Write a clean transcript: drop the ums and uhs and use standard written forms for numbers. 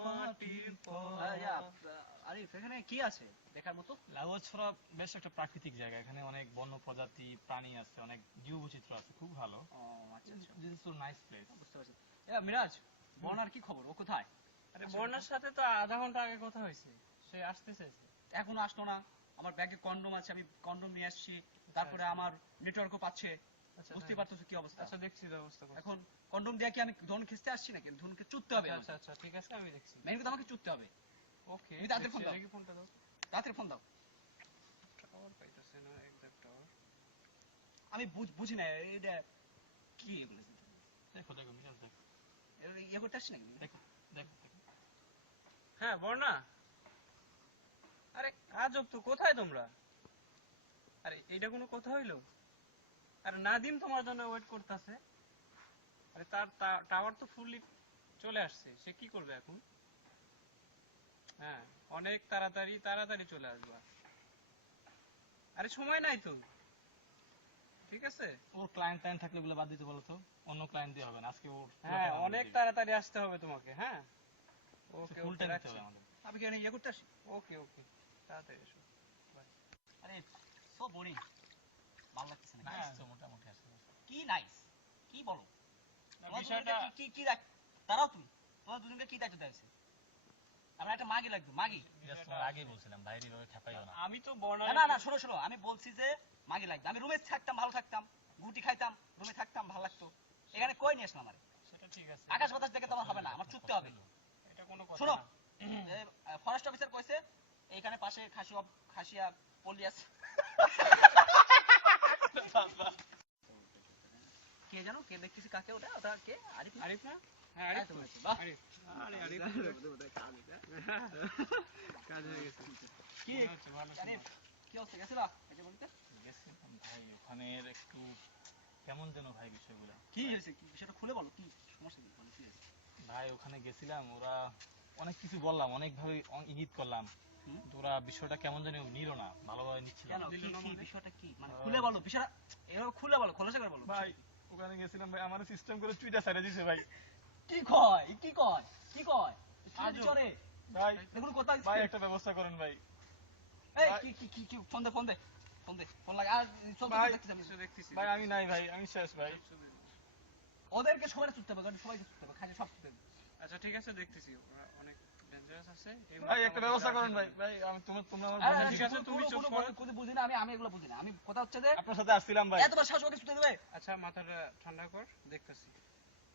মাটির পর। আরিফ, এখানে কি আছে দেখার মতো? লাগোছড়া বেশ একটা প্রাকৃতিক জায়গা, এখানে অনেক বন্য প্রজাতি প্রাণী আছে, অনেক জীববৈচিত্র্য আছে, খুব ভালো। ও আচ্ছা আচ্ছা, this is so nice place. বুঝতে পারছি। মিরাজ, বর্ণার কি খবর? ও কোথায়? আরে বর্ণার সাথে তো আধা ঘন্টা আগে কথা হয়েছে, সে আসতে চাইছে। এখনো আসলো না। আমার ব্যাগে কন্ডম আছে, আমি কন্ডম নিয়ে আসছি। তারপরে আমার নেটওয়ার্কও পাচ্ছে। বুঝতেই পারতেছো কি অবস্থা। আচ্ছা দেখছি, ব্যবস্থা করছি। এখন কন্ডম দিয়ে কি আমি ধন খিস্তে আসছি নাকি? ধনকে চুদতে হবে। আচ্ছা আচ্ছা ঠিক আছে, আমি দেখছি। মেন কথা আমাকে চুদতে হবে। ওকে, তুমি তাড়াতাড়ি ফোন দাও। দেখি ফোনটা দাও। তাড়াতাড়ি ফোন দাও। টাওয়ার পাইতেছে না, এক্সাক্ট টাওয়ার। আমি বুঝি না এটা কি এগুলো। দেখো দেখো মিরাজ, দেখো ইয়ে করতে আসছি নাকি? দেখো দেখো। হ্যাঁ বর্ণা, আরে আজব তো, কোথায় তোমরা? আরে এইটা কোনো কথা হইলো? আরে নাদিম তোমার জন্য ওয়েট করতেছে। আরে তার টাওয়ার তো ফুললি চলে আসছে, সে কি করবে এখন? হ্যাঁ, অনেক তাড়াতাড়ি তাড়াতাড়ি চলে আসবা। আরে সময় নাই তো, ঠিক আছে? ওর ক্লায়েন্ট থাকলে ওগুলো বাদ দিতে বলো তো, অন্য ক্লায়েন্ট দিয়ে হবে না আজকে। ওর হ্যাঁ, অনেক তাড়াতাড়ি আসতে হবে তোমাকে। হ্যাঁ ওকে, ফুল ওকে টাইম দিতে রাখছি। হবে আমাদের। আমি কি এখানে ইয়ে করতে আসছি? ওকে ওকে, তাড়াতাড়ি এসো। আরে সো বোরিং, ভালো লাগতেছে না। নাইস তো মোটামুটি আসছে। কি নাইস? কি বলো? তোমার বিষয়টা দুজনকে কি কি দাঁড়াও তুমি। তোমার দুজনকে কি দায়িত্ব দেওয়া হয়েছে? আমার একটা মাগি লাগবে, মাগি। মিরাজ, তোমার আগেই বলছিলাম বাইরে ভাবে খেপাইও না। আমি তো বর্ণা না না, শোনো শোনো, আমি বলছি যে মাগি লাগবে। আমি রুমে থাকতাম, ভালো থাকতাম, গুটি খাইতাম, রুমে থাকতাম, ভালো লাগতো। এখানে কই নিয়ে আসলাম আমার? সেটা ঠিক আছে, আকাশ বাতাস দেখে তোমার হবে না, আমার চুকতে হবে। এটা কোনো কথা শোনো, না। ফরেস্ট অফিসার কইছে এইখানে পাশে খাসিয়া পল্লী আছে। কে জানো, কে দেখতেছি কাকে? ওটা ওটা কে? আরিফ? আরিফ না? হ্যাঁ আরিফ তো। বাহ, আরিফ, আরে আরিফ কাজ হয়ে গেছে। কি ভালো আরিফ, কি অবস্থা? গেছিলা এটা বলতে? গেছিলাম ভাই, ওখানে একটু কেমন যেন ভাই বিষয়গুলো। কি হয়েছে? কি বিষয়টা খুলে বলো, কি সমস্যা? কি মানে কি হয়েছে? ভাই ওখানে গেছিলাম, ওরা অনেক কিছু বললাম, অনেকভাবে ইঙ্গিত করলাম, কিন্তু ওরা বিষয়টা কেমন জানি নিল না, ভালোভাবে নিচ্ছিল কেন? না। কি বিষয়টা কি মানে খুলে বলো, বিষয়টা এভাবে খুলে বলো, খোলাসা করে বলো। ভাই ওখানে গেছিলাম ভাই, আমার সিস্টেম করে চুইটা ছেড়ে দিয়েছে ভাই। কি কয়? কি কয়? কি কয়? কি চরে? ভাই দেখুন কোথায়? ভাই একটা ব্যবস্থা করেন ভাই। এই কি ফোন দে, ফোন দে, ফোন দে, ফোন লাগা। আর সব ভাই, দেখতেছি আমি। দেখতেছি ভাই আমি নাই ভাই, আমি শেষ ভাই। ওদেরকে সবাই চুটতে হবে, কারণ সবাইকে চুটতে হবে, খালি সব চুটতে হবে। আচ্ছা ঠিক আছে, দেখতেছি, ওরা অনেক ডেঞ্জারাস আছে। ভাই একটা ব্যবস্থা করেন ভাই। ভাই আমি তোমরা আমার আরে, বন্ধু, ঠিক আছে, তুমি চুপ করো। কোনো বুঝি না, আমি এগুলো বুঝি না। আমি কথা হচ্ছে যে আপনার সাথে আসছিলাম ভাই। এতবার শাশুড়িকে চুটতে দেবে? আচ্ছা মাথাটা ঠান্ডা কর, দেখতেছি।